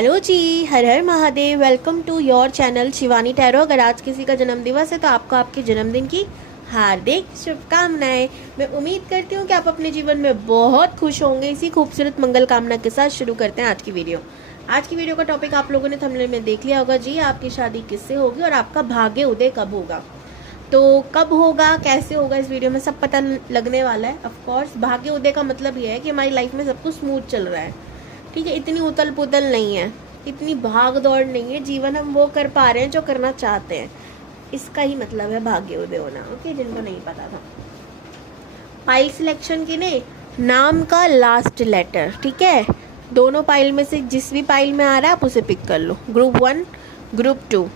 Hello जी, हर हर महादेव। Welcome to your channel Shivani tarot. अगर आज किसी का जन्मदिवस है तो आपको आपके जन्मदिन की हार्दिक शुभकामनाएं। मैं उम्मीद करती हूँ कि आप अपने जीवन में बहुत खुश होंगे। इसी खूबसूरत मंगल कामना के साथ शुरू करते हैं आज की वीडियो। आज की वीडियो का टॉपिक आप लोगों ने थंबनेल में देख लिया होगा जी, आपकी शादी किससे होगी और आपका भाग्य उदय कब होगा। तो कब होगा, कैसे होगा, इस वीडियो में सब पता लगने वाला है। ऑफ कोर्स भाग्य उदय का मतलब यह है कि हमारी लाइफ में सब कुछ स्मूथ चल रहा है, ठीक है। इतनी उतल पुतल नहीं है, इतनी भाग दौड़ नहीं है, जीवन हम वो कर पा रहे हैं जो करना चाहते हैं। इसका ही मतलब है भाग्योदय होना। ओके, जिनको नहीं पता था। पाइल सिलेक्शन की ने नाम का लास्ट लेटर, ठीक है। दोनों पाइल में से जिस भी पाइल में आ रहा है आप उसे पिक कर लो, ग्रुप 1 ग्रुप 2।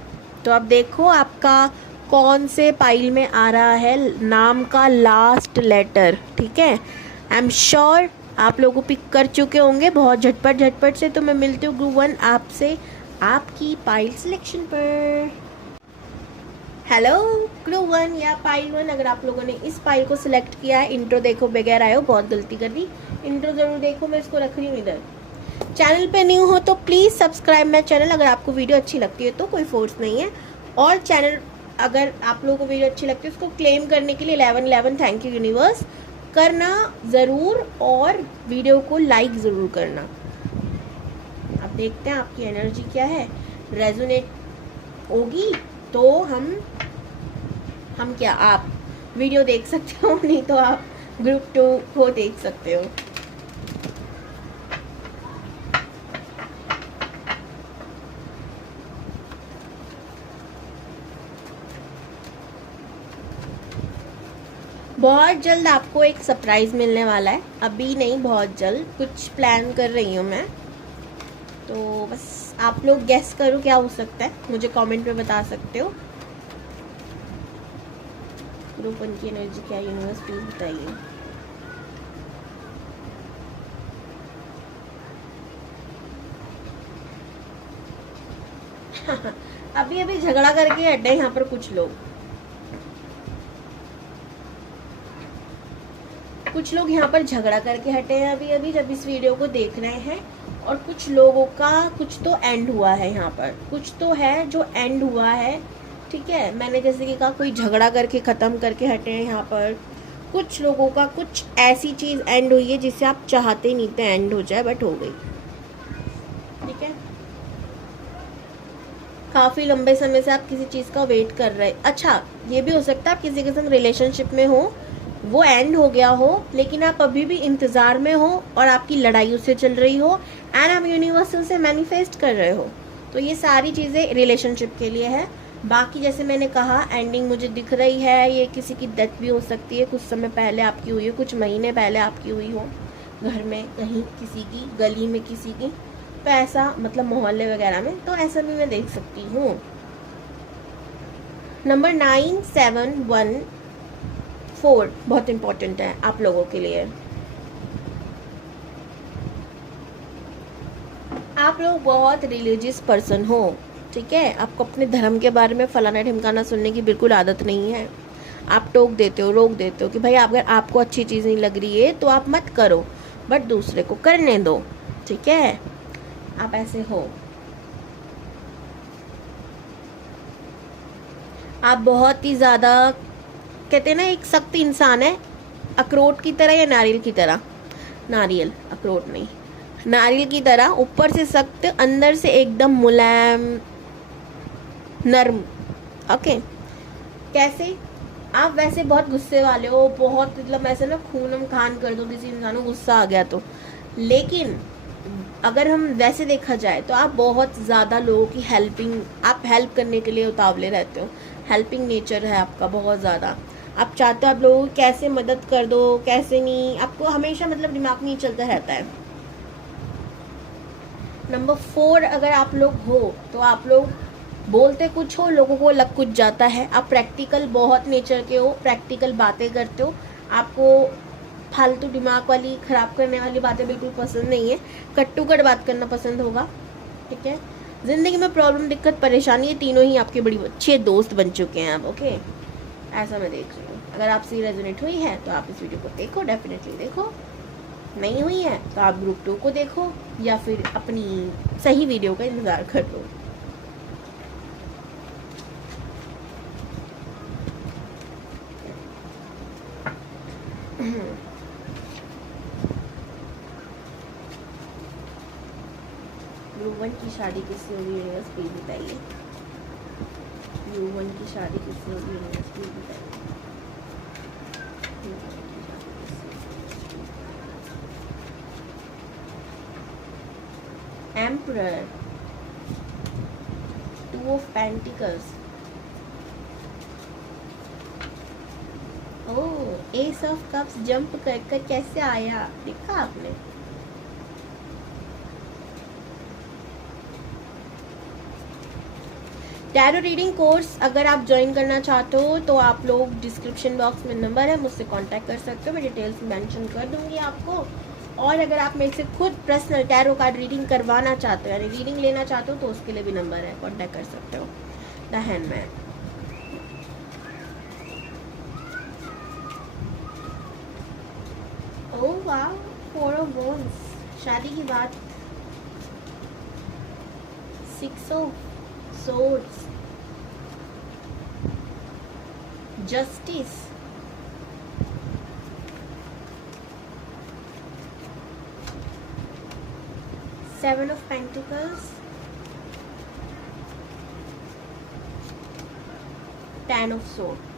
तो अब देखो आपका कौन से पाइल में आ रहा है नाम का लास्ट लेटर, ठीक है। आई एम श्योर आप लोगों को पिक कर चुके होंगे बहुत झटपट से। तो मैं मिलती हूँ ग्रुप 1 आपसे आपकी पाइल सिलेक्शन पर। हेलो ग्रुप 1 या पाइल 1, अगर आप लोगों ने इस पाइल को सिलेक्ट किया है, इंट्रो देखो बगैर आए हो, बहुत गलती कर दी। इंट्रो जरूर देखो, मैं इसको रख रही हूँ इधर। चैनल पे न्यू हो तो प्लीज़ सब्सक्राइब माय चैनल। अगर आपको वीडियो अच्छी लगती है तो कोई फोर्स नहीं है। और चैनल अगर आप लोगों को वीडियो अच्छी लगती है उसको क्लेम करने के लिए 1111 थैंक यू यूनिवर्स करना ज़रूर, और वीडियो को लाइक ज़रूर करना। अब देखते हैं आपकी एनर्जी क्या है। रेजोनेट होगी तो हम क्या आप वीडियो देख सकते हो, नहीं तो आप ग्रुप 2 को देख सकते हो। बहुत जल्द आपको एक सरप्राइज़ मिलने वाला है, अभी नहीं बहुत जल्द। कुछ प्लान कर रही हूँ मैं, तो बस आप लोग गेस करो क्या हो सकता है, मुझे कमेंट में बता सकते हो। ग्रुप 1 की एनर्जी क्या है यूनिवर्स, प्लीज बताइए। अभी अभी झगड़ा करके हटे यहाँ पर कुछ लोग यहाँ पर झगड़ा करके हटे हैं अभी अभी जब इस वीडियो को देख रहे हैं। और कुछ लोगों का कुछ तो एंड हुआ है, यहाँ पर कुछ तो है जो एंड हुआ है, ठीक है। मैंने जैसे कि कहा कोई झगड़ा करके ख़त्म करके हटे हैं यहाँ पर। कुछ लोगों का कुछ ऐसी चीज़ एंड हुई है जिसे आप चाहते नहीं थे एंड हो जाए, बट हो गई, ठीक है। काफ़ी लंबे समय से आप किसी चीज़ का वेट कर रहे हैं। अच्छा, ये भी हो सकता है आप किसी के संग रिलेशनशिप में हो, वो एंड हो गया हो, लेकिन आप अभी भी इंतज़ार में हो और आपकी लड़ाई उससे चल रही हो, एंड आप यूनिवर्सल से मैनिफेस्ट कर रहे हो। तो ये सारी चीज़ें रिलेशनशिप के लिए है। बाकी जैसे मैंने कहा एंडिंग मुझे दिख रही है, ये किसी की डेथ भी हो सकती है, कुछ समय पहले आपकी हुई है, कुछ महीने पहले आपकी हुई हो, घर में कहीं किसी की, गली में किसी की, तो ऐसा मतलब मोहल्ले वगैरह में, तो ऐसा भी मैं देख सकती हूँ। नंबर 9714 बहुत इम्पोर्टेंट है आप लोगों के लिए। आप लोग बहुत रिलीजियस पर्सन हो, ठीक है। आपको अपने धर्म के बारे में फलाना ढिमकाना सुनने की बिल्कुल आदत नहीं है। आप टोक देते हो, रोक देते हो कि भाई अगर आपको अच्छी चीज़ नहीं लग रही है तो आप मत करो, बट दूसरे को करने दो, ठीक है। आप ऐसे हो। आप बहुत ही ज़्यादा कहते हैं ना, एक सख्त इंसान है, अखरोट की तरह या नारियल की तरह। नारियल, अखरोट नहीं, नारियल की तरह, ऊपर से सख्त, अंदर से एकदम मुलायम नर्म। ओके, कैसे आप वैसे बहुत गुस्से वाले हो, बहुत मतलब ऐसे ना खून खान कर दो किसी इंसान को गुस्सा आ गया तो। लेकिन अगर हम वैसे देखा जाए तो आप बहुत ज़्यादा लोगों की आप हेल्प करने के लिए उतावले रहते हो। हेल्पिंग नेचर है आपका बहुत ज़्यादा। आप चाहते हो आप लोगों की कैसे मदद कर दो, कैसे नहीं, आपको हमेशा मतलब दिमाग में ही चलता रहता है। नंबर 4 अगर आप लोग हो तो आप लोग बोलते कुछ हो, लोगों को लग कुछ जाता है। आप प्रैक्टिकल बहुत नेचर के हो, प्रैक्टिकल बातें करते हो, आपको फालतू दिमाग वाली खराब करने वाली बातें बिल्कुल पसंद नहीं है। कट्टू कट बात करना पसंद होगा, ठीक है। जिंदगी में प्रॉब्लम, दिक्कत, परेशानी, ये तीनों ही आपके बड़ी अच्छे दोस्त बन चुके हैं अब, ओके। ऐसा मैं देख रही हूँ। अगर आपसे रेजोनेट हुई है तो आप इस वीडियो को देखो, डेफिनेटली देखो। नहीं हुई है तो आप ग्रुप 2 को देखो या फिर अपनी सही वीडियो का इंतज़ार कर लो। ग्रुप 1 की शादी किससे होगी यूनिवर्स प्लीज बताइए। ग्रुप 1 की शादी किससे होगी यूनिवर्स प्लीज बताइए। Emperor, 2 of Pentacles, oh S of cups jump कर कर कैसे आया देखा आपने। टैरो रीडिंग कोर्स अगर आप ज्वाइन करना चाहते हो तो आप लोग डिस्क्रिप्शन बॉक्स में नंबर है, मुझसे कांटेक्ट कर सकते हो, मैं डिटेल्स मेंशन कर दूंगी आपको। और अगर आप मेरे से खुद पर्सनल टैरो कार्ड रीडिंग करवाना चाहते हो यानी रीडिंग लेना चाहते हो तो उसके लिए भी नंबर है, कांटेक्ट कर सकते हो। द हैंडमैन, ओह वाह, 4 ऑफ वॉन्ड्स, शादी की बात, 6 of swords, justice, Seven of Pentacles, Ten of Swords,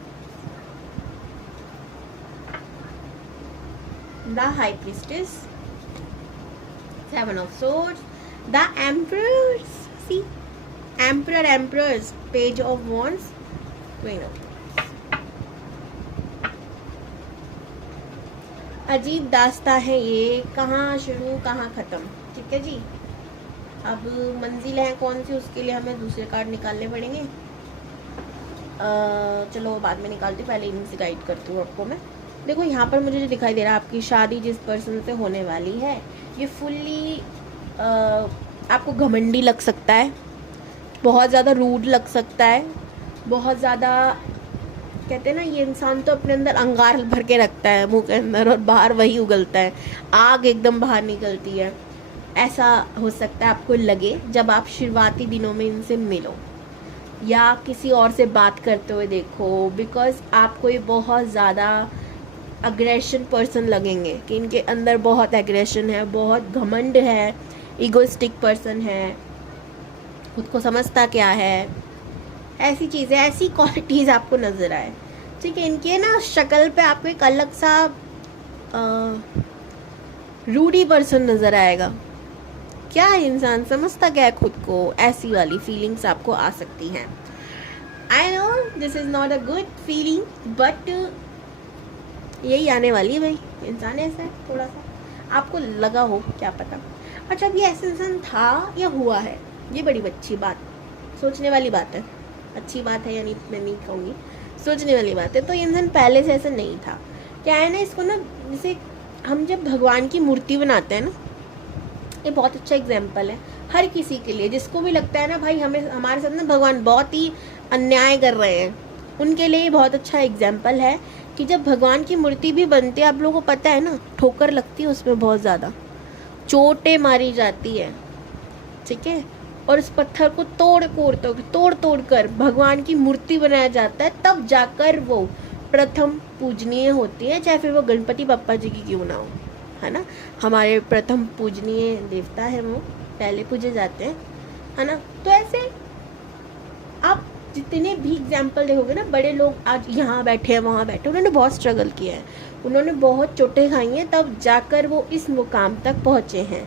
the High Priestess, Seven of Swords, the Emperors, see, Emperor, Emperors, Page of Wands, Queen of Wands। अजीब दास्तां है ये, कहाँ शुरू कहाँ ख़त्म। ठीक है जी, अब मंजिल है कौन सी उसके लिए हमें दूसरे कार्ड निकालने पड़ेंगे। चलो बाद में निकालती, पहले इनसे गाइड करती हूँ आपको मैं। देखो यहाँ पर मुझे जो दिखाई दे रहा है, आपकी शादी जिस पर्सन से होने वाली है ये फुल्ली आपको घमंडी लग सकता है, बहुत ज़्यादा रूड लग सकता है, बहुत ज़्यादा कहते हैं ना ये इंसान तो अपने अंदर अंगार भर के रखता है मुंह के अंदर और बाहर वही उगलता है, आग एकदम बाहर निकलती है। ऐसा हो सकता है आपको लगे जब आप शुरुआती दिनों में इनसे मिलो या किसी और से बात करते हुए देखो, बिकॉज आपको ये बहुत ज़्यादा अग्रेशन पर्सन लगेंगे कि इनके अंदर बहुत एग्रेशन है, बहुत घमंड है, ईगोइस्टिक पर्सन है, खुद को समझता क्या है, ऐसी चीज़ें, ऐसी क्वालिटीज़ आपको नज़र आए। ठीक है, इनके ना शक्ल पे आपको एक अलग सा रूडी पर्सन नज़र आएगा, क्या इंसान समझता क्या है खुद को, ऐसी वाली फीलिंग्स आपको आ सकती हैं। I know this is not a good feeling but यही आने वाली है भाई, इंसान ऐसा है थोड़ा सा, आपको लगा हो क्या पता। अच्छा, अब ये ऐसा इंसान था या हुआ है, ये बड़ी अच्छी बात, सोचने वाली बात है। अच्छी बात है यानी मैं नहीं कहूँगी, सोचने वाली बात है। तो ये इंसान पहले से ऐसा नहीं था, क्या है ना, इसको ना जैसे हम जब भगवान की मूर्ति बनाते हैं ना, ये बहुत अच्छा एग्जाम्पल है हर किसी के लिए जिसको भी लगता है ना भाई हमें हमारे साथ ना भगवान बहुत ही अन्याय कर रहे हैं, उनके लिए बहुत अच्छा एग्जाम्पल है कि जब भगवान की मूर्ति भी बनती है, आप लोगों को पता है ना, ठोकर लगती है उसमें, बहुत ज़्यादा चोटें मारी जाती है। ठीक है, और उस पत्थर को तोड़ तोड़ कर भगवान की मूर्ति बनाया जाता है, तब जाकर वो प्रथम पूजनीय होती है, चाहे फिर वो गणपति बप्पा जी की क्यों ना हो, है ना। हमारे प्रथम पूजनीय देवता है, वो पहले पूजे जाते हैं, है ना। तो ऐसे आप जितने भी एग्जाम्पल देखोगे ना, बड़े लोग आज यहाँ बैठे हैं वहाँ बैठे, उन्होंने बहुत स्ट्रगल किया है, उन्होंने बहुत चोटें खाई हैं, तब जाकर वो इस मुकाम तक पहुँचे हैं।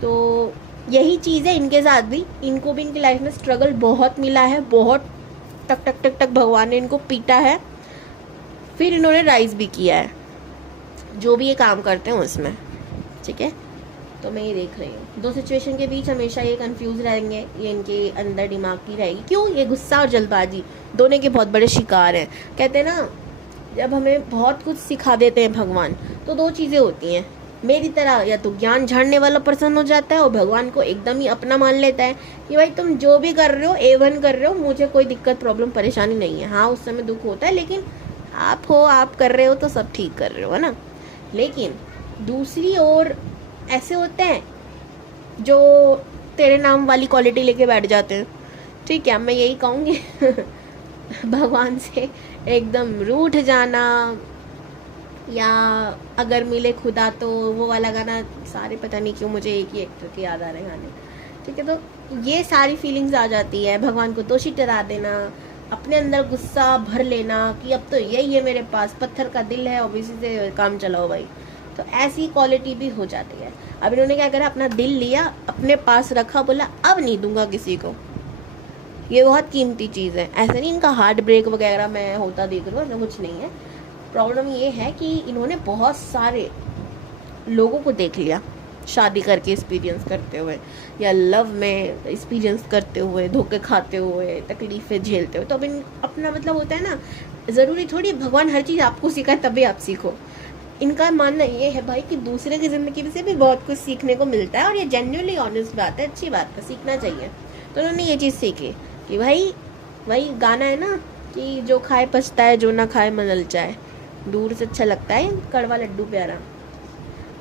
तो यही चीज़ है इनके साथ भी, इनको भी इनकी लाइफ में स्ट्रगल बहुत मिला है, बहुत टक टक टक टक भगवान ने इनको पीटा है, फिर इन्होंने राइज भी किया है, जो भी ये काम करते हैं उसमें। ठीक है, तो मैं ये देख रही हूँ, दो सिचुएशन के बीच हमेशा ये कंफ्यूज रहेंगे, ये इनके अंदर दिमाग की रहेगी। क्यों? ये गुस्सा और जल्दबाजी दोनों के बहुत बड़े शिकार हैं। कहते हैं ना, जब हमें बहुत कुछ सिखा देते हैं भगवान, तो दो चीज़ें होती हैं, मेरी तरह या तो ज्ञान झाड़ने वाला पर्सन हो जाता है और भगवान को एकदम ही अपना मान लेता है कि भाई तुम जो भी कर रहे हो A1 कर रहे हो, मुझे कोई दिक्कत प्रॉब्लम परेशानी नहीं है। हाँ, उस समय दुख होता है, लेकिन आप कर रहे हो तो सब ठीक कर रहे हो, है ना। लेकिन दूसरी ओर ऐसे होते हैं जो तेरे नाम वाली क्वालिटी लेके बैठ जाते हैं। ठीक है, मैं यही कहूँगी भगवान से एकदम रूठ जाना, या अगर मिले खुदा तो वो वाला गाना, सारे पता नहीं क्यों मुझे एक ही एक्टर के याद आ रहे हैं गाने। ठीक है, तो ये सारी फीलिंग्स आ जाती है। भगवान को दोषी ठहरा देना, अपने अंदर गुस्सा भर लेना कि अब तो यही है मेरे पास, पत्थर का दिल है और इसी से काम चलाओ भाई। तो ऐसी क्वालिटी भी हो जाती है। अब इन्होंने क्या करा, अपना दिल लिया, अपने पास रखा, बोला अब नहीं दूंगा किसी को। ये बहुत कीमती चीज़ है। ऐसा नहीं इनका हार्ट ब्रेक वगैरह मैं होता देख रहा हूँ, ऐसा कुछ नहीं है। प्रॉब्लम ये है कि इन्होंने बहुत सारे लोगों को देख लिया शादी करके एक्सपीरियंस करते हुए, या लव में एक्सपीरियंस करते हुए, धोखे खाते हुए, तकलीफ़ें झेलते हुए। तो अब इन अपना मतलब होता है ना, ज़रूरी थोड़ी भगवान हर चीज़ आपको सिखाए तभी आप सीखो। इनका मानना ये है भाई कि दूसरे की ज़िंदगी से भी बहुत कुछ सीखने को मिलता है, और ये जेन्युइनली ऑनेस्ट बात है, अच्छी बात है, सीखना चाहिए। तो उन्होंने ये चीज़ सीखी कि भाई वही गाना है ना कि जो खाए पछता है, जो ना खाए मन ललचाए। दूर से अच्छा लगता है कड़वा लड्डू प्यारा।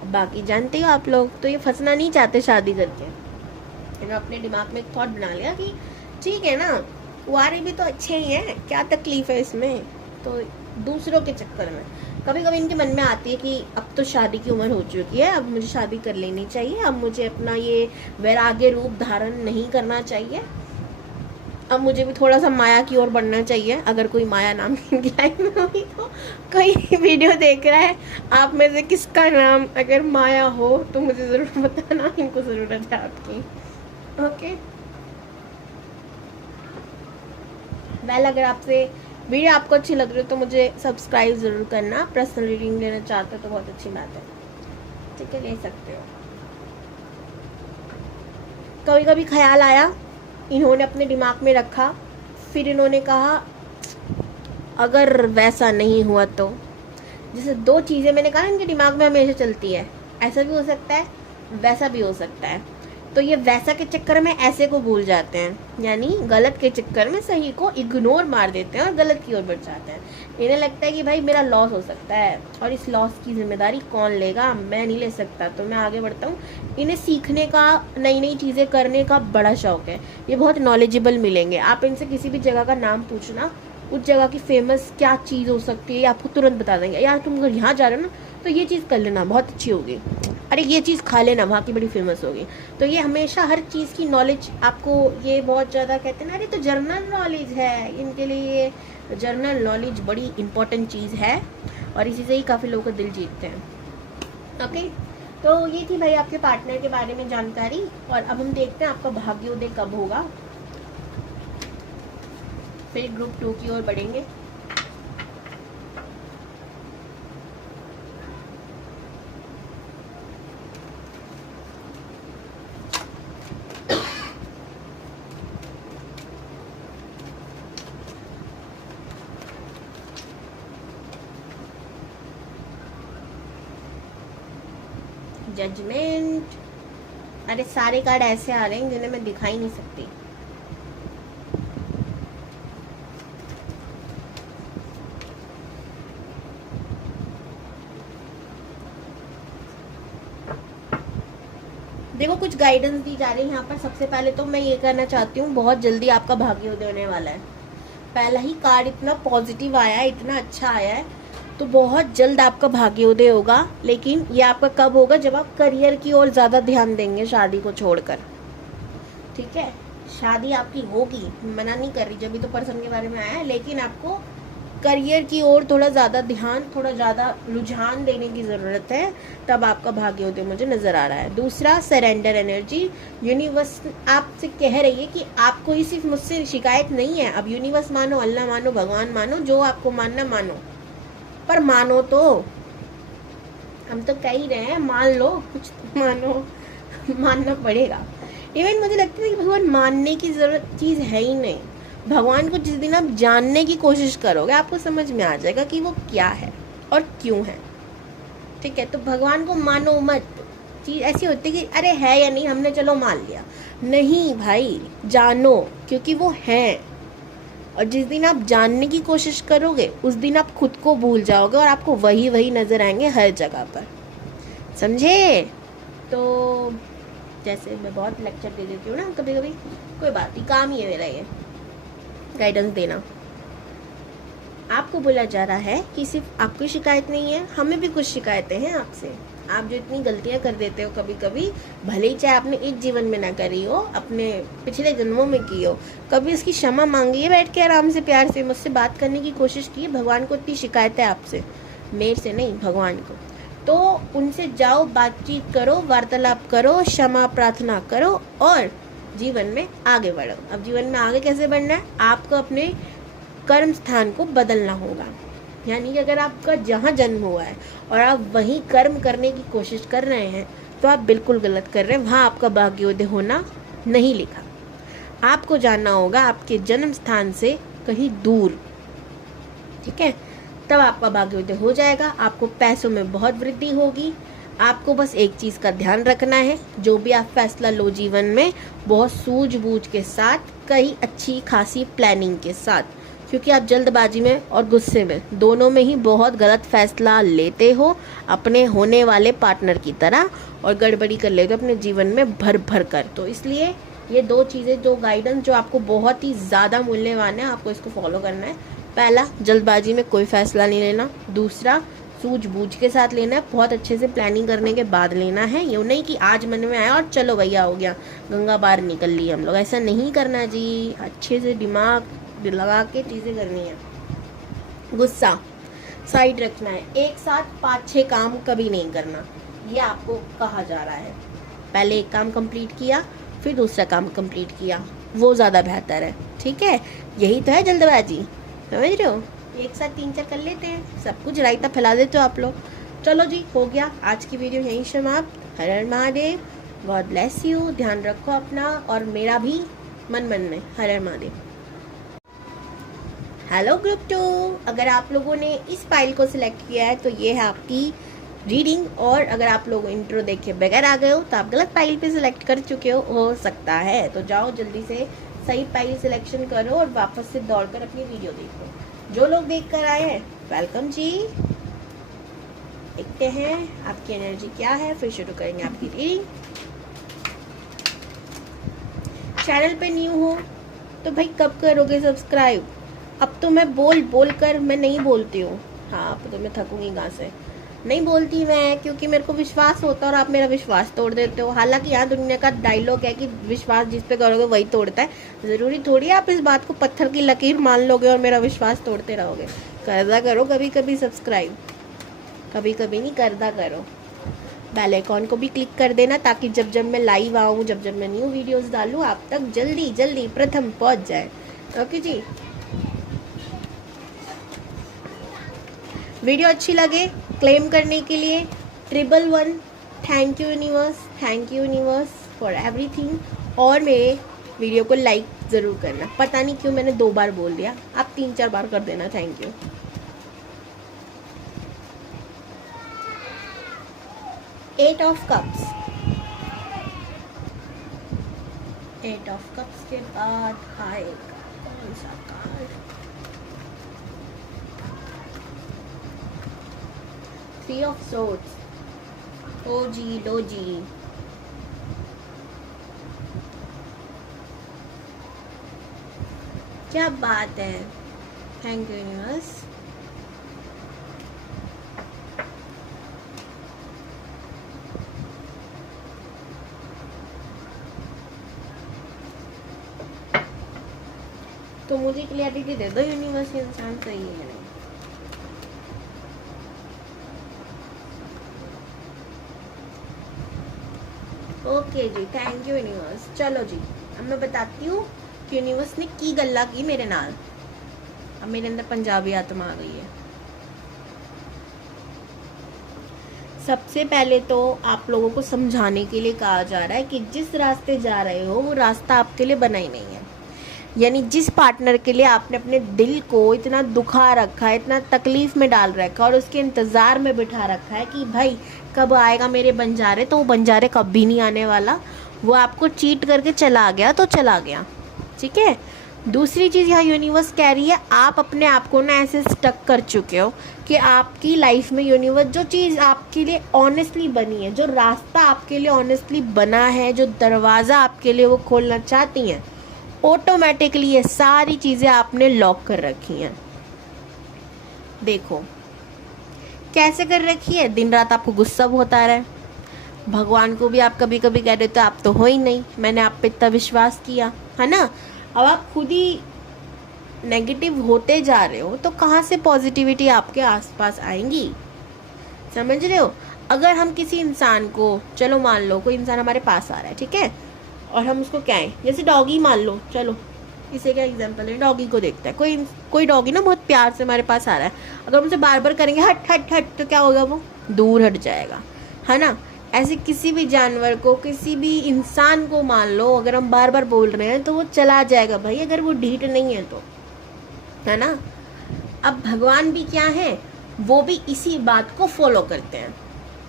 अब बाकी जानते हो आप लोग, तो ये फंसना नहीं चाहते शादी करके। इन्होंने अपने दिमाग में एक थॉट बना लिया कि ठीक है ना, कुंवारे भी तो अच्छे ही हैं, क्या तकलीफ है इसमें। तो दूसरों के चक्कर में कभी कभी इनके मन में आती है कि अब तो शादी की उम्र हो चुकी है, अब मुझे शादी कर लेनी चाहिए, अब मुझे अपना ये वैराग्य रूप धारण नहीं करना चाहिए, अब मुझे भी थोड़ा सा माया की ओर बढ़ना चाहिए। अगर कोई माया नाम की लाइफ में होगी तो कोई वीडियो देख रहा है आप में से किसका नाम अगर माया हो तो मुझे ज़रूर बताना, इनको ज़रूरत है आपकी। ओके वेल, अगर आपसे वीडियो आपको अच्छी लग रही हो तो मुझे सब्सक्राइब ज़रूर करना। पर्सनल रीडिंग लेना चाहते हो तो बहुत अच्छी बात है, ठीक है, ले सकते हो। कभी कभी ख्याल आया, इन्होंने अपने दिमाग में रखा, फिर इन्होंने कहा अगर वैसा नहीं हुआ तो। जैसे दो चीज़ें मैंने कहा इनके दिमाग में हमेशा चलती है, ऐसा भी हो सकता है, वैसा भी हो सकता है। तो ये वैसा के चक्कर में ऐसे को भूल जाते हैं, यानी गलत के चक्कर में सही को इग्नोर मार देते हैं और गलत की ओर बढ़ जाते हैं। इन्हें लगता है कि भाई मेरा लॉस हो सकता है और इस लॉस की जिम्मेदारी कौन लेगा, मैं नहीं ले सकता, तो मैं आगे बढ़ता हूँ। इन्हें सीखने का, नई नई चीज़ें करने का बड़ा शौक है। ये बहुत नॉलेजेबल मिलेंगे। आप इनसे किसी भी जगह का नाम पूछना, उस जगह की फेमस क्या चीज़ हो सकती है, आपको तुरंत बता देंगे। यार तुम अगर यहाँ जा रहे हो ना तो ये चीज़ कर लेना, बहुत अच्छी होगी। अरे ये चीज़ खा लेना, वहाँ की बड़ी फेमस होगी। तो ये हमेशा हर चीज़ की नॉलेज आपको, ये बहुत ज़्यादा कहते हैं ना, अरे तो जर्नल नॉलेज है, इनके लिए ये जर्नल नॉलेज बड़ी इंपॉर्टेंट चीज़ है और इसी से ही काफ़ी लोगों का दिल जीतते हैं। ओके, तो ये थी भाई आपके पार्टनर के बारे में जानकारी। और अब हम देखते हैं आपका भाग्योदय कब होगा, फिर ग्रुप 2 की ओर बढ़ेंगे। जजमेंट, अरे सारे कार्ड ऐसे आ रहे हैं जिन्हें मैं दिखा ही नहीं सकती। देखो कुछ गाइडेंस दी जा रही है यहाँ पर। सबसे पहले तो मैं ये कहना चाहती हूँ, बहुत जल्दी आपका भाग्योदय होने वाला है। पहला ही कार्ड इतना पॉजिटिव आया है, इतना अच्छा आया है, तो बहुत जल्द आपका भाग्योदय होगा। लेकिन ये आपका कब होगा, जब आप करियर की ओर ज़्यादा ध्यान देंगे शादी को छोड़कर। ठीक है, शादी आपकी होगी, मना नहीं कर रही, जब भी तो पर्सन के बारे में आया है, लेकिन आपको करियर की ओर थोड़ा ज़्यादा ध्यान, थोड़ा ज़्यादा रुझान देने की ज़रूरत है, तब आपका भाग्योदय मुझे नज़र आ रहा है। दूसरा, सरेंडर एनर्जी। यूनिवर्स आपसे कह रही है कि आपको ही सिर्फ मुझसे शिकायत नहीं है। अब यूनिवर्स मानो, अल्लाह मानो, भगवान मानो, जो आपको मानना मानो, पर मानो तो, हम तो कह ही रहे हैं मान लो, कुछ मानो, मानना पड़ेगा। इवन मुझे लगता है कि भगवान मानने की जरूरत चीज़ है ही नहीं। भगवान को जिस दिन आप जानने की कोशिश करोगे आपको समझ में आ जाएगा कि वो क्या है और क्यों है। ठीक है, तो भगवान को मानो मत। चीज़ ऐसी होती है कि अरे है या नहीं, हमने चलो मान लिया, नहीं भाई, जानो, क्योंकि वो है। और जिस दिन आप जानने की कोशिश करोगे उस दिन आप खुद को भूल जाओगे और आपको वही वही नज़र आएंगे हर जगह पर। समझे? तो जैसे मैं बहुत लेक्चर दे देती हूँ ना कभी कभी, कोई बात नहीं, काम ही है मेरा ये गाइडेंस देना। आपको बोला जा रहा है कि सिर्फ आपकी शिकायत नहीं है, हमें भी कुछ शिकायतें हैं आपसे। आप जो इतनी गलतियां कर देते हो कभी कभी, भले ही चाहे आपने इस जीवन में ना करी हो, अपने पिछले जन्मों में की हो, कभी इसकी क्षमा मांगी है बैठ के आराम से प्यार से, मुझसे बात करने की कोशिश की है। भगवान को इतनी शिकायत है आपसे, मेरे से नहीं, भगवान को। तो उनसे जाओ, बातचीत करो, वार्तालाप करो, क्षमा प्रार्थना करो और जीवन में आगे बढ़ो। अब जीवन में आगे कैसे बढ़ना है? आपको अपने कर्म स्थान को बदलना होगा। यानी कि अगर आपका जहाँ जन्म हुआ है और आप वहीं कर्म करने की कोशिश कर रहे हैं तो आप बिल्कुल गलत कर रहे हैं। वहाँ आपका भाग्योदय होना नहीं लिखा। आपको जाना होगा आपके जन्म स्थान से कहीं दूर, ठीक है? तब आपका भाग्योदय हो जाएगा। आपको पैसों में बहुत वृद्धि होगी। आपको बस एक चीज़ का ध्यान रखना है, जो भी आप फैसला लो जीवन में, बहुत सूझबूझ के साथ, कई अच्छी खासी प्लानिंग के साथ, क्योंकि आप जल्दबाजी में और गुस्से में दोनों में ही बहुत गलत फैसला लेते हो, अपने होने वाले पार्टनर की तरह, और गड़बड़ी कर लेते हो अपने जीवन में भर भर कर। तो इसलिए ये दो चीज़ें, जो गाइडेंस जो आपको बहुत ही ज़्यादा मूल्यवान है, आपको इसको फॉलो करना है। पहला, जल्दबाजी में कोई फैसला नहीं लेना। दूसरा, सूझबूझ के साथ लेना है, बहुत अच्छे से प्लानिंग करने के बाद लेना है। ये नहीं कि आज मन में आया और चलो भैया हो गया, गंगा बाहर निकल ली हम लोग, ऐसा नहीं करना जी। अच्छे से दिमाग लगा के चीज़ें करनी है। गुस्सा साइड रखना है। एक साथ 5-6 काम कभी नहीं करना, ये आपको कहा जा रहा है। पहले एक काम कंप्लीट किया, फिर दूसरा काम कंप्लीट किया, वो ज़्यादा बेहतर है, ठीक है? यही तो है जल्दबाजी, समझ रहे हो? एक साथ 3-4 कर लेते हैं, सब कुछ रायता फैला देते हो आप लोग। चलो जी, हो गया आज की वीडियो यहीं समाप्त। हर हर महादेव, गॉड ब्लेस यू। ध्यान रखो अपना और मेरा भी मन में। हर हर महादेव। हेलो ग्रुप 2, अगर आप लोगों ने इस फाइल को सिलेक्ट किया है तो ये है आपकी रीडिंग, और अगर आप लोग इंट्रो देख के बगैर आ गए हो तो आप गलत फाइल पे सिलेक्ट कर चुके हो सकता है। तो जाओ जल्दी से सही फाइल सिलेक्शन करो और वापस से दौड़कर अपनी वीडियो देखो। जो लोग देख कर आए हैं, वेलकम जी। देखते हैं आपकी एनर्जी क्या है, फिर शुरू करेंगे आपकी रीडिंग। चैनल पे न्यू हो तो भाई कब करोगे सब्सक्राइब? अब तो मैं बोल कर मैं नहीं बोलती हूँ। हाँ, अब तो मैं थकूंगी कहाँ से, नहीं बोलती मैं, क्योंकि मेरे को विश्वास होता है और आप मेरा विश्वास तोड़ देते हो। हालांकि यहाँ दुनिया का डायलॉग है कि विश्वास जिस पे करोगे वही तोड़ता है। ज़रूरी थोड़ी आप इस बात को पत्थर की लकीर मान लोगे और मेरा विश्वास तोड़ते रहोगे। करदा करो कभी कभी सब्सक्राइब, कभी कभी नहीं, करदा करो। बेल आइकॉन को भी क्लिक कर देना, ताकि जब जब मैं लाइव आऊँ, जब जब मैं न्यू वीडियोस डालूँ, आप तक जल्दी प्रथम पहुँच जाए। ओके जी। वीडियो अच्छी लगे क्लेम करने के लिए 111 thank you universe for everything. और मेरे वीडियो को लाइक ज़रूर करना। पता नहीं क्यों मैंने 2 बार बोल दिया, आप 3-4 बार कर देना। Thank you. Eight of cups के बाद आएगा कौन सा कार्ड? 3 of swords. ओ जी, लो जी। क्या बात है, थैंक यू यूनिवर्स। तो मुझे क्लियरिटी दे दो यूनिवर्स, इंसान सही है नहीं। ओके जी, थैंक यू यूनिवर्स। चलो जी, अब मैं बताती हूँ कि यूनिवर्स ने की गल्ला की मेरे नाल। अब मेरे अंदर पंजाबी आत्मा आ गई है। सबसे पहले तो आप लोगों को समझाने के लिए कहा जा रहा है कि जिस रास्ते जा रहे हो वो रास्ता आपके लिए बना ही नहीं है। यानी जिस पार्टनर के लिए आपने अपने दिल को इतना दुखा रखा है, इतना तकलीफ में डाल रखा है और उसके इंतज़ार में बिठा रखा है कि भाई कब आएगा मेरे बंजारे, तो वो बंजारे कभी नहीं आने वाला। वो आपको चीट करके चला गया तो चला गया, ठीक है? दूसरी चीज़ यहाँ यूनिवर्स कह रही है, आप अपने आप को ना ऐसे स्टक कर चुके हो कि आपकी लाइफ में यूनिवर्स जो चीज़ आपके लिए ऑनेस्टली बनी है, जो रास्ता आपके लिए ऑनेस्टली बना है, जो दरवाज़ा आपके लिए वो खोलना चाहती हैं, ऑटोमेटिकली ये सारी चीज़ें आपने लॉक कर रखी हैं। देखो कैसे कर रखी है, दिन रात आपको गुस्सा होता रहा है, भगवान को भी आप कभी कभी कह देते हो आप तो हो ही नहीं, मैंने आप पे इतना विश्वास किया है ना। अब आप खुद ही नेगेटिव होते जा रहे हो तो कहाँ से पॉजिटिविटी आपके आसपास आएंगी, समझ रहे हो। अगर हम किसी इंसान को, चलो मान लो कोई इंसान हमारे पास आ रहा है, ठीक है, और हम उसको कहें, जैसे डॉगी मान लो, चलो इसे क्या एग्जांपल है, डॉगी को देखता है कोई डॉगी ना बहुत प्यार से हमारे पास आ रहा है, अगर हम उसे बार बार करेंगे हट हट हट तो क्या होगा, वो दूर हट जाएगा, है ना। ऐसे किसी भी जानवर को, किसी भी इंसान को मान लो, अगर हम बार बार बोल रहे हैं तो वो चला जाएगा भाई, अगर वो ढीठ नहीं है तो, है ना। अब भगवान भी क्या है, वो भी इसी बात को फॉलो करते हैं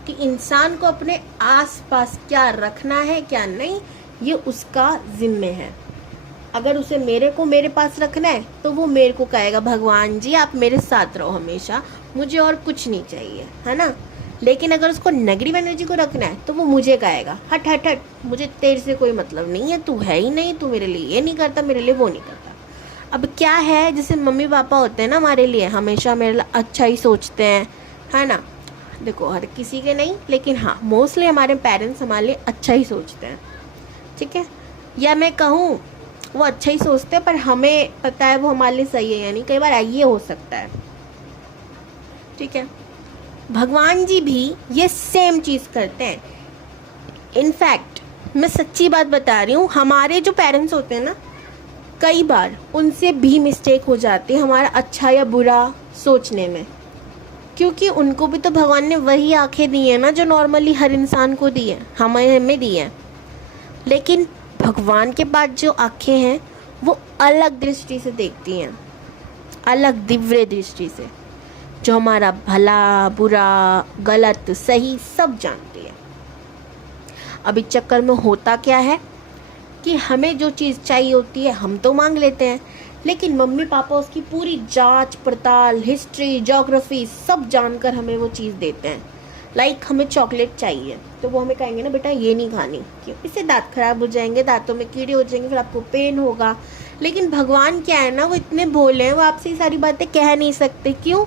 कि इंसान को अपने आसपास क्या रखना है क्या नहीं, ये उसका जिम्मे है। अगर उसे मेरे पास रखना है तो वो मेरे को कहेगा भगवान जी आप मेरे साथ रहो हमेशा, मुझे और कुछ नहीं चाहिए, है ना। लेकिन अगर उसको नेगेटिव एनर्जी को रखना है तो वो मुझे कहेगा हट हट हट, मुझे तेरे से कोई मतलब नहीं है, तू है ही नहीं, तू मेरे लिए ये नहीं करता, मेरे लिए वो नहीं करता। अब क्या है, जैसे मम्मी पापा होते हैं ना हमारे लिए, हमेशा मेरे लिए अच्छा ही सोचते हैं, है ना। देखो हर किसी के नहीं, लेकिन हाँ मोस्टली हमारे पेरेंट्स हमारे लिए अच्छा ही सोचते हैं, ठीक है। या मैं कहूँ वो अच्छा ही सोचते हैं पर हमें पता है वो हमारे लिए सही है, यानी कई बार ये हो सकता है, ठीक है। भगवान जी भी ये सेम चीज़ करते हैं। इनफैक्ट मैं सच्ची बात बता रही हूँ, हमारे जो पेरेंट्स होते हैं ना, कई बार उनसे भी मिस्टेक हो जाती है हमारा अच्छा या बुरा सोचने में, क्योंकि उनको भी तो भगवान ने वही आंखें दी है ना जो नॉर्मली हर इंसान को दी है, हमें दी है। लेकिन भगवान के पास जो आंखें हैं वो अलग दृष्टि से देखती हैं, अलग दिव्य दृष्टि से, जो हमारा भला बुरा गलत सही सब जानती है। अब इस चक्कर में होता क्या है कि हमें जो चीज़ चाहिए होती है हम तो मांग लेते हैं, लेकिन मम्मी पापा उसकी पूरी जांच पड़ताल, हिस्ट्री, ज्योग्राफी सब जानकर हमें वो चीज़ देते हैं। लाइक हमें चॉकलेट चाहिए तो वो हमें कहेंगे ना बेटा ये नहीं खानी, क्यों, इससे दांत खराब हो जाएंगे, दांतों में कीड़े हो जाएंगे, फिर आपको पेन होगा। लेकिन भगवान क्या है ना, वो इतने भोले हैं, वो आपसे ये सारी बातें कह नहीं सकते, क्यों,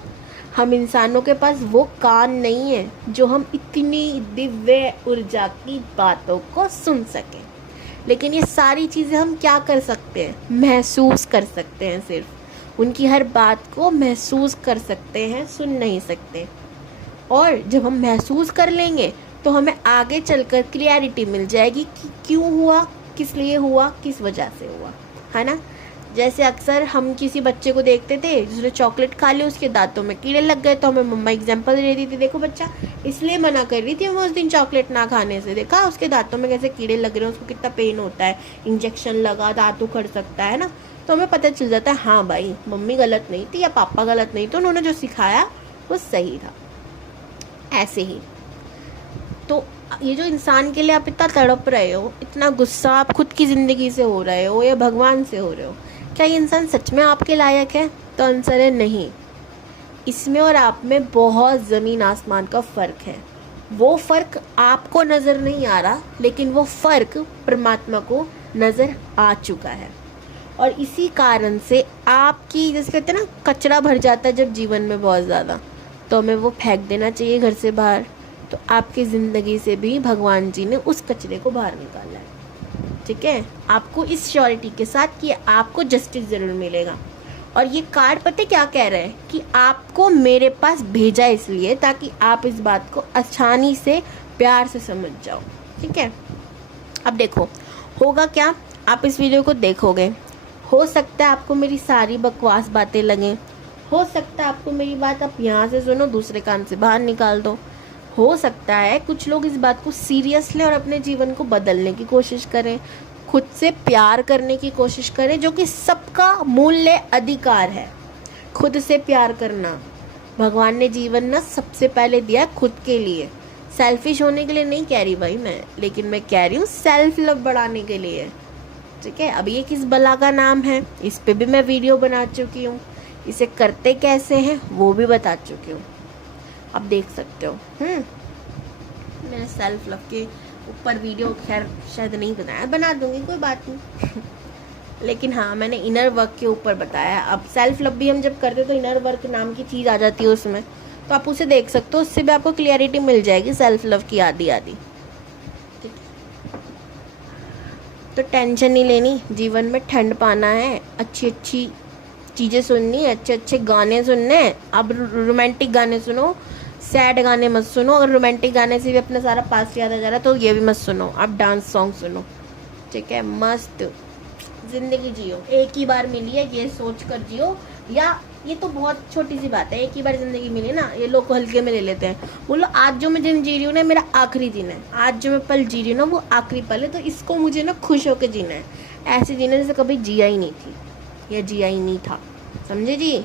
हम इंसानों के पास वो कान नहीं है जो हम इतनी दिव्य ऊर्जा की बातों को सुन सकें। लेकिन ये सारी चीज़ें हम क्या कर सकते हैं, महसूस कर सकते हैं, सिर्फ उनकी हर बात को महसूस कर सकते हैं, सुन नहीं सकते। और जब हम महसूस कर लेंगे तो हमें आगे चलकर क्लियरिटी मिल जाएगी कि क्यों हुआ, किस लिए हुआ, किस वजह से हुआ, है ना। जैसे अक्सर हम किसी बच्चे को देखते थे जिसने चॉकलेट खा ली, उसके दांतों में कीड़े लग गए, तो हमें मम्मा एग्जांपल दे रही थी, देखो बच्चा इसलिए मना कर रही थी मैं उस दिन चॉकलेट ना खाने से, देखा उसके दांतों में कैसे कीड़े लग रहे हैं, उसको कितना पेन होता है, इंजेक्शन लगा, दांत उखड़ सकता है ना। तो हमें पता चल जाता है हाँ भाई मम्मी गलत नहीं थी या पापा गलत नहीं थे, उन्होंने जो सिखाया वो सही था। ऐसे ही तो ये जो इंसान के लिए आप इतना तड़प रहे हो, इतना गुस्सा आप खुद की ज़िंदगी से हो रहे हो या भगवान से हो रहे हो, क्या ये इंसान सच में आपके लायक है? तो आंसर है नहीं। इसमें और आप में बहुत ज़मीन आसमान का फ़र्क है। वो फ़र्क आपको नज़र नहीं आ रहा, लेकिन वो फ़र्क परमात्मा को नज़र आ चुका है। और इसी कारण से आपकी, जैसे कहते हैं ना, कचरा भर जाता है जब जीवन में बहुत ज़्यादा, तो हमें वो फेंक देना चाहिए घर से बाहर। तो आपकी ज़िंदगी से भी भगवान जी ने उस कचरे को बाहर निकाला है, ठीक है। आपको इस श्योरिटी के साथ कि आपको जस्टिस ज़रूर मिलेगा। और ये कार्ड पता क्या कह रहा है कि आपको मेरे पास भेजा इसलिए ताकि आप इस बात को आसानी से प्यार से समझ जाओ, ठीक है। अब देखो होगा क्या, आप इस वीडियो को देखोगे, हो सकता है आपको मेरी सारी बकवास बातें लगें, हो सकता है आपको मेरी बात आप यहाँ से सुनो दूसरे कान से बाहर निकाल दो, हो सकता है कुछ लोग इस बात को सीरियस लें और अपने जीवन को बदलने की कोशिश करें, खुद से प्यार करने की कोशिश करें, जो कि सबका मूल्य अधिकार है, खुद से प्यार करना। भगवान ने जीवन ना सबसे पहले दिया खुद के लिए, सेल्फिश होने के लिए नहीं कह रही भाई मैं, लेकिन मैं कह रही हूँ सेल्फ लव बढ़ाने के लिए, ठीक है। अब ये किस बला का नाम है, इस पे भी मैं वीडियो बना चुकी हूँ, इसे करते कैसे हैं वो भी बता चुकी हूँ, आप देख सकते हो। मैंने सेल्फ लव के ऊपर वीडियो खैर शायद नहीं बनाया, बना दूंगी, कोई बात नहीं लेकिन हाँ मैंने इनर वर्क के ऊपर बताया। अब सेल्फ लव भी हम जब करते तो इनर वर्क नाम की चीज़ आ जाती है उसमें, तो आप उसे देख सकते हो, उससे भी आपको क्लियरिटी मिल जाएगी सेल्फ लव की आदि आदि। तो टेंशन नहीं लेनी, जीवन में ठंड पाना है, अच्छी अच्छी चीज़ें सुननी है, अच्छे अच्छे गाने सुनने हैं। अब रोमांटिक गाने सुनो, सैड गाने मत सुनो। अगर रोमांटिक गाने से भी अपना सारा पास्ट याद आ जा रहा है तो ये भी मत सुनो, आप डांस सॉन्ग सुनो, ठीक है। मस्त जिंदगी जियो, एक ही बार मिली है, ये सोच कर जियो। या ये तो बहुत छोटी सी बात है, एक ही बार जिंदगी मिली ना, ये लोग हल्के में ले लेते हैं। बोलो आज जो मैं दिन जी रही हूँ ना मेरा आखिरी दिन है, आज जो मैं पल जी रही हूँ ना वो आखिरी पल है, तो इसको मुझे ना खुश होकर जीना है, ऐसे जीने जैसे कभी जिया ही नहीं थी या जिया ही नहीं था, समझे जी।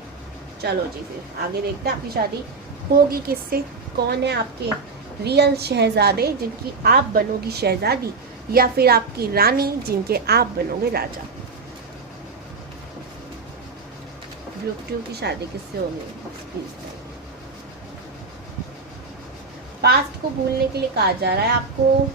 चलो जी फिर आगे देखते हैं आपकी शादी होगी किससे, कौन है आपके रियल शहजादे जिनकी आप बनोगी शहजादी, या फिर आपकी रानी जिनके आप बनोगे राजा। ब्लूटूथ की शादी किससे होगी? पास्ट को भूलने के लिए कहा जा रहा है आपको।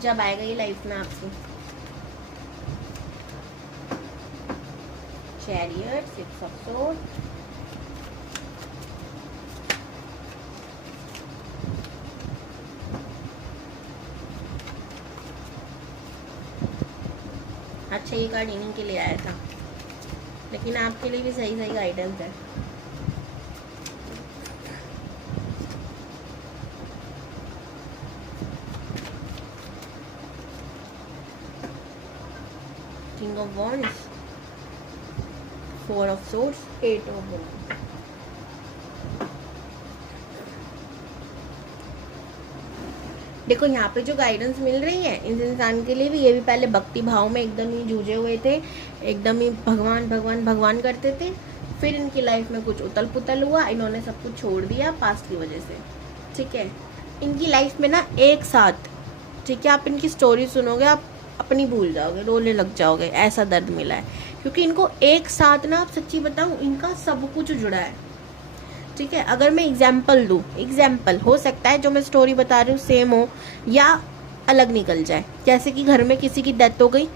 जब आएगा ये लाइफ में आपकी चैरियट, 6 ऑफ सोर्ड, अच्छा ये कार्ड इन्हीं के लिए आया था, लेकिन आपके लिए भी सही सही गाइडेंस है। King of wands, 4 of swords, 8 of wands. देखो यहाँ पे जो गाइडेंस मिल रही है इस इंसान के लिए भी, ये भी पहले भक्ति भाव में एकदम ही जूझे हुए थे, एकदम ही भगवान भगवान भगवान करते थे, फिर इनकी लाइफ में कुछ उतल पुतल हुआ, इन्होंने सब कुछ छोड़ दिया पास्ट की वजह से, ठीक है। इनकी लाइफ में ना एक साथ, ठीक है, आप इनकी स्टोरी सुनोगे आप अपनी भूल जाओगे, रोने लग जाओगे, ऐसा दर्द मिला है, क्योंकि इनको एक साथ ना, आप सच्ची बताऊँ इनका सब कुछ जुड़ा है, ठीक है। अगर मैं एग्जाम्पल दूँ, एग्जाम्पल हो सकता है जो मैं स्टोरी बता रही हूँ सेम हो या अलग निकल जाए, जैसे कि घर में किसी की डेथ हो गई,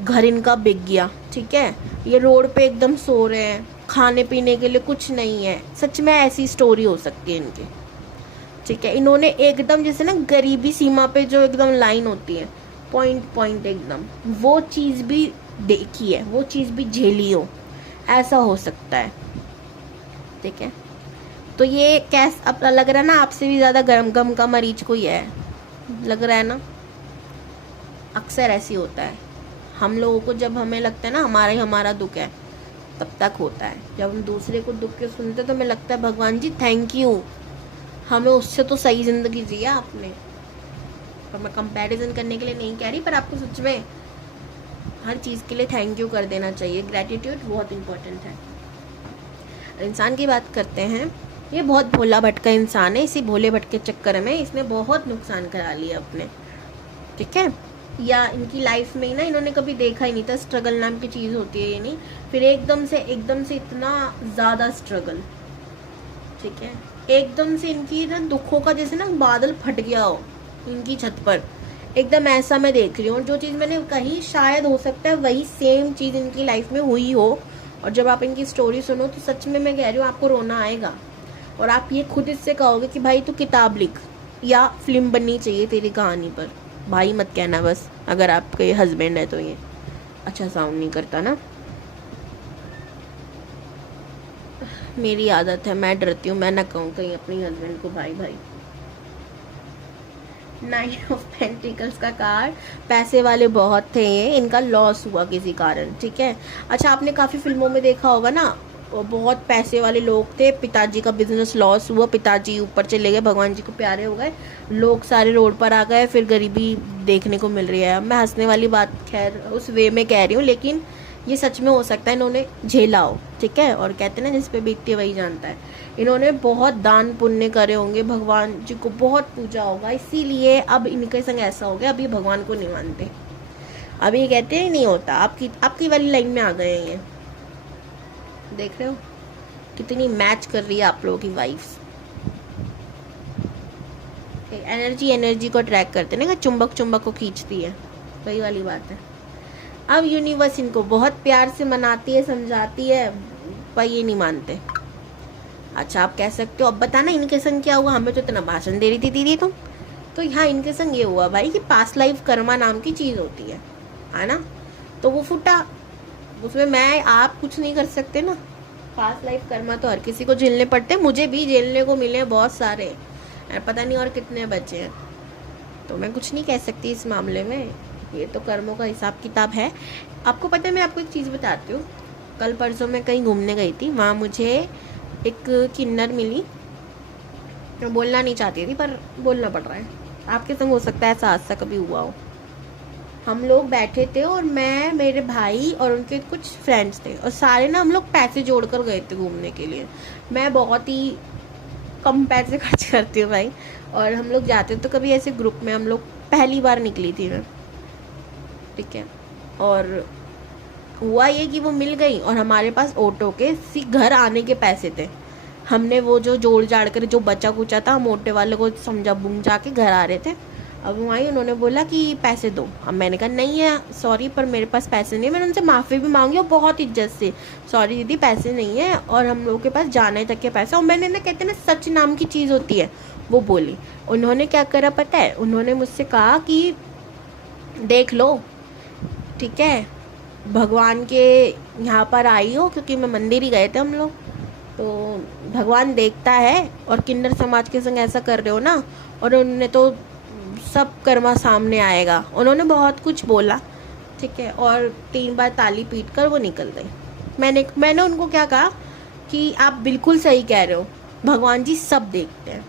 घर इनका बिक गया, ठीक है, ये रोड पे एकदम सो रहे हैं, खाने पीने के लिए कुछ नहीं है, सच में ऐसी स्टोरी हो सकती है इनकी, ठीक है। इन्होंने एकदम जैसे ना गरीबी सीमा पे जो एकदम लाइन होती है, पॉइंट पॉइंट एकदम, वो चीज़ भी देखी है, वो चीज़ भी झेली हो, ऐसा हो सकता है, ठीक है। तो ये कैस अब लग रहा है ना आपसे भी ज़्यादा गरम गम का मरीज कोई है, लग रहा है ना। अक्सर ऐसी होता है हम लोगों को, जब हमें लगता है ना हमारा ही हमारा दुख है तब तक होता है, जब हम दूसरे को दुख के सुनते तो हमें लगता है भगवान जी थैंक यू, हमें उससे तो सही ज़िंदगी जिया आपने। पर मैं कंपैरिजन करने के लिए नहीं कह रही, पर आपको सच में हर चीज़ के लिए थैंक यू कर देना चाहिए, ग्रेटिट्यूड बहुत इम्पोर्टेंट है। इंसान की बात करते हैं, ये बहुत भोला भटका इंसान है, इसी भोले भटके चक्कर में इसने बहुत नुकसान करा लिया अपने, ठीक है। या इनकी लाइफ में ही ना इन्होंने कभी देखा ही नहीं था स्ट्रगल नाम की चीज़ होती है, ये नहीं, फिर एकदम से इतना ज़्यादा स्ट्रगल, ठीक है, एकदम से इनकी ना दुखों का जैसे ना बादल फट गया हो इनकी छत पर, एकदम ऐसा मैं देख रही हूँ। जो चीज़ मैंने कही शायद हो सकता है वही सेम चीज़ इनकी लाइफ में हुई हो, और जब आप इनकी स्टोरी सुनो तो सच में मैं कह रही हूँ आपको रोना आएगा, और आप ये खुद इससे कहोगे कि भाई तू किताब लिख या फिल्म बननी चाहिए तेरी कहानी पर। भाई मत कहना बस, अगर आपके हस्बैंड है तो ये अच्छा साउंड नहीं करता ना, मेरी आदत है, मैं डरती हूँ, मैं ना कहूँ कहीं अपनी हस्बैंड को भाई भाई। 9 ऑफ पेंटिकल्स का कार्ड, पैसे वाले बहुत थे ये, इनका लॉस हुआ किसी कारण, ठीक है। अच्छा आपने काफ़ी फिल्मों में देखा होगा ना, बहुत पैसे वाले लोग थे, पिताजी का बिजनेस लॉस हुआ, पिताजी ऊपर चले गए, भगवान जी को प्यारे हो गए, लोग सारे रोड पर आ गए, फिर गरीबी देखने को मिल रही है। मैं हंसने वाली बात खैर उस वे में कह रही हूँ, लेकिन ये सच में हो सकता है इन्होंने झेला हो, ठीक है। और कहते हैं ना जिस पे बीतती है वही जानता है। इन्होंने बहुत दान पुण्य करे होंगे, भगवान जी को बहुत पूजा होगा, इसीलिए अब इनके संग ऐसा हो गया। अब ये भगवान को नहीं मानते, अब ये कहते हैं नहीं होता। आपकी वाली लाइन में आ गए हैं ये, देख रहे हो कितनी मैच कर रही है आप लोगों की वाइफ्स। एनर्जी को ट्रैक करते ना, चुंबक को खींचती है, वही वाली बात है। अब यूनिवर्स इनको बहुत प्यार से मनाती है, समझाती है, पर ये नहीं मानते। अच्छा आप कह सकते हो अब बताना इनके संग क्या हुआ, हमें तो इतना भाषण दे रही थी दीदी तुम। तो यहाँ इनके संग ये हुआ भाई कि पास्ट लाइफ कर्मा नाम की चीज़ होती है ना। तो वो फूटा, उसमें मैं आप कुछ नहीं कर सकते ना। पास्ट लाइफ कर्मा तो हर किसी को झेलने पड़ते, मुझे भी झेलने को मिले बहुत सारे, पता नहीं और कितने बचे हैं। तो मैं कुछ नहीं कह सकती इस मामले में, ये तो कर्मों का हिसाब किताब है। आपको पता है, मैं आपको एक चीज़ बताती हूँ। कल परसों मैं कहीं घूमने गई थी, वहाँ मुझे एक किन्नर मिली। मैं बोलना नहीं चाहती थी पर बोलना पड़ रहा है। आपके संग हो सकता है ऐसा हादसा कभी हुआ हो। हम लोग बैठे थे और मैं, मेरे भाई और उनके कुछ फ्रेंड्स थे, और सारे ना हम लोग पैसे जोड़ कर गए थे घूमने के लिए। मैं बहुत ही कम पैसे खर्च करती हूँ भाई, और हम लोग जाते तो कभी ऐसे ग्रुप में, हम लोग पहली बार निकली थी मैं, ठीक है। और हुआ ये कि वो मिल गई और हमारे पास ऑटो के घर आने के पैसे थे। हमने वो जो जोड़ जाड़ कर जो बचा कुचा था, हम ऑटो वाले को समझा बुंझा के घर आ रहे थे। अब वहीं उन्होंने बोला कि पैसे दो। अब मैंने कहा नहीं है, सॉरी पर मेरे पास पैसे नहीं है। मैंने उनसे माफ़ी भी मांगी और बहुत इज्जत से, सॉरी दीदी पैसे नहीं है और हम लोगों के पास जाने तक के पैसे। और मैंने ना, कहते ना सच नाम की चीज़ होती है, वो बोली। उन्होंने क्या करा पता है, उन्होंने मुझसे कहा कि देख लो, ठीक है, भगवान के यहाँ पर आई हो, क्योंकि मैं मंदिर ही गए थे हम लोग, तो भगवान देखता है और किन्नर समाज के संग ऐसा कर रहे हो ना, और उन्होंने तो सब कर्मा सामने आएगा। उन्होंने बहुत कुछ बोला, ठीक है, और 3 बार ताली पीट कर वो निकल गई। मैंने उनको क्या कहा कि आप बिल्कुल सही कह रहे हो, भगवान जी सब देखते हैं,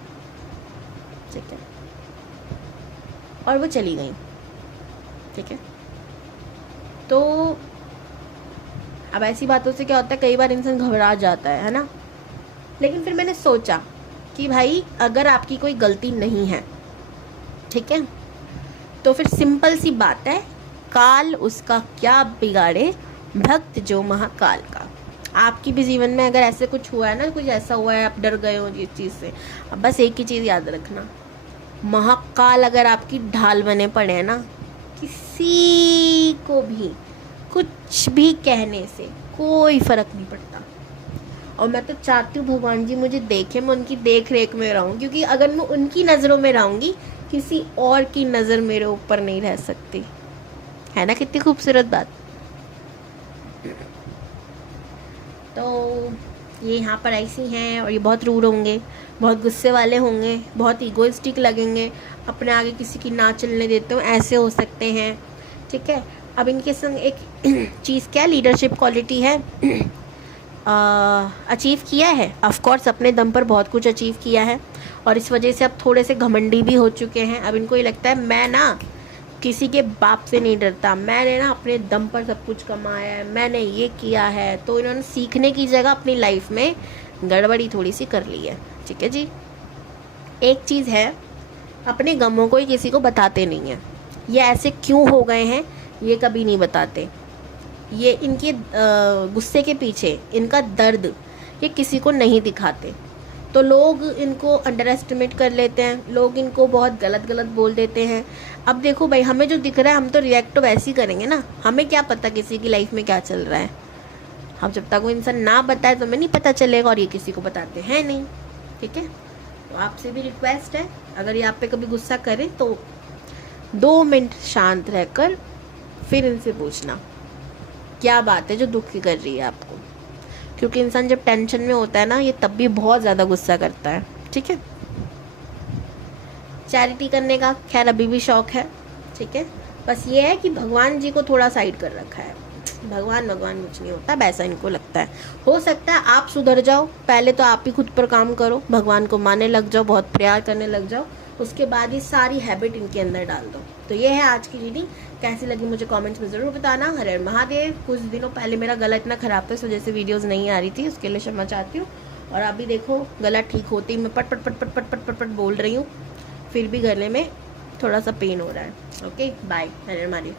ठीक है। और वो चली गई, ठीक है। तो अब ऐसी बातों से क्या होता है, कई बार इंसान घबरा जाता है ना। लेकिन फिर मैंने सोचा कि भाई अगर आपकी कोई गलती नहीं है, ठीक है, तो फिर सिंपल सी बात है, काल उसका क्या बिगाड़े, भक्त जो महाकाल का। आपकी भी जीवन में अगर ऐसे कुछ हुआ है ना, कुछ ऐसा हुआ है, आप डर गए हो इस चीज़ से, अब बस एक ही चीज़ याद रखना, महाकाल अगर आपकी ढाल बने पड़े हैं ना, किसी को भी कुछ भी कहने से कोई फ़र्क नहीं पड़ता। और मैं तो चाहती हूँ भगवान जी मुझे देखें, मैं उनकी देख रेख में रहूँ, क्योंकि अगर मैं उनकी नज़रों में रहूँगी, किसी और की नज़र मेरे ऊपर नहीं रह सकती, है ना। कितनी खूबसूरत बात। तो ये यहाँ पर ऐसी हैं और ये बहुत रूड होंगे, बहुत गुस्से वाले होंगे, बहुत ईगोइस्टिक लगेंगे, अपने आगे किसी की ना चलने देते हो, ऐसे हो सकते हैं, ठीक है। अब इनके संग एक चीज़ क्या लीडरशिप क्वालिटी है, अचीव किया है, ऑफ कोर्स अपने दम पर बहुत कुछ अचीव किया है, और इस वजह से अब थोड़े से घमंडी भी हो चुके हैं। अब इनको ये लगता है मैं ना किसी के बाप से नहीं डरता, मैंने ना अपने दम पर सब कुछ कमाया है, मैंने ये किया है। तो इन्होंने सीखने की जगह अपनी लाइफ में गड़बड़ी थोड़ी सी कर ली है, ठीक है जी। एक चीज़ है, अपने गमों को ही किसी को बताते नहीं हैं। ये ऐसे क्यों हो गए हैं ये कभी नहीं बताते। ये इनके गुस्से के पीछे इनका दर्द ये किसी को नहीं दिखाते, तो लोग इनको अंडर एस्टिमेट कर लेते हैं, लोग इनको बहुत गलत बोल देते हैं। अब देखो भाई, हमें जो दिख रहा है हम तो रिएक्ट तो वैसे ही करेंगे ना, हमें क्या पता किसी की लाइफ में क्या चल रहा है। हम जब तक वो इंसान ना बताए तो हमें नहीं पता चलेगा, और ये किसी को बताते हैं नहीं, ठीक है। तो आपसे भी रिक्वेस्ट है, अगर ये आप पे कभी गुस्सा करें तो 2 मिनट शांत रहकर फिर इनसे पूछना क्या बात है जो दुखी कर रही है आपको, क्योंकि इंसान जब टेंशन में होता है ना, ये तब भी बहुत ज़्यादा गुस्सा करता है, ठीक है। चैरिटी करने का खैर अभी भी शौक है, ठीक है। बस ये है कि भगवान जी को थोड़ा साइड कर रखा है, भगवान कुछ नहीं होता, वैसा इनको लगता है। हो सकता है आप सुधर जाओ, पहले तो आप ही खुद पर काम करो, भगवान को मानने लग जाओ, बहुत प्यार करने लग जाओ, उसके बाद ये सारी हैबिट इनके अंदर डाल दो। तो ये है आज की रीडिंग। कैसी लगी मुझे कमेंट्स में ज़रूर बताना। हर हर महादेव। कुछ दिनों पहले मेरा गला इतना ख़राब था, इस वजह से वीडियोस नहीं आ रही थी, उसके लिए क्षमा चाहती हूँ। और अभी देखो गला ठीक होते ही मैं पट पट पट पट पट पट पट पट बोल रही हूँ, फिर भी गले में थोड़ा सा पेन हो रहा है। Okay bye. हर हर महादेव।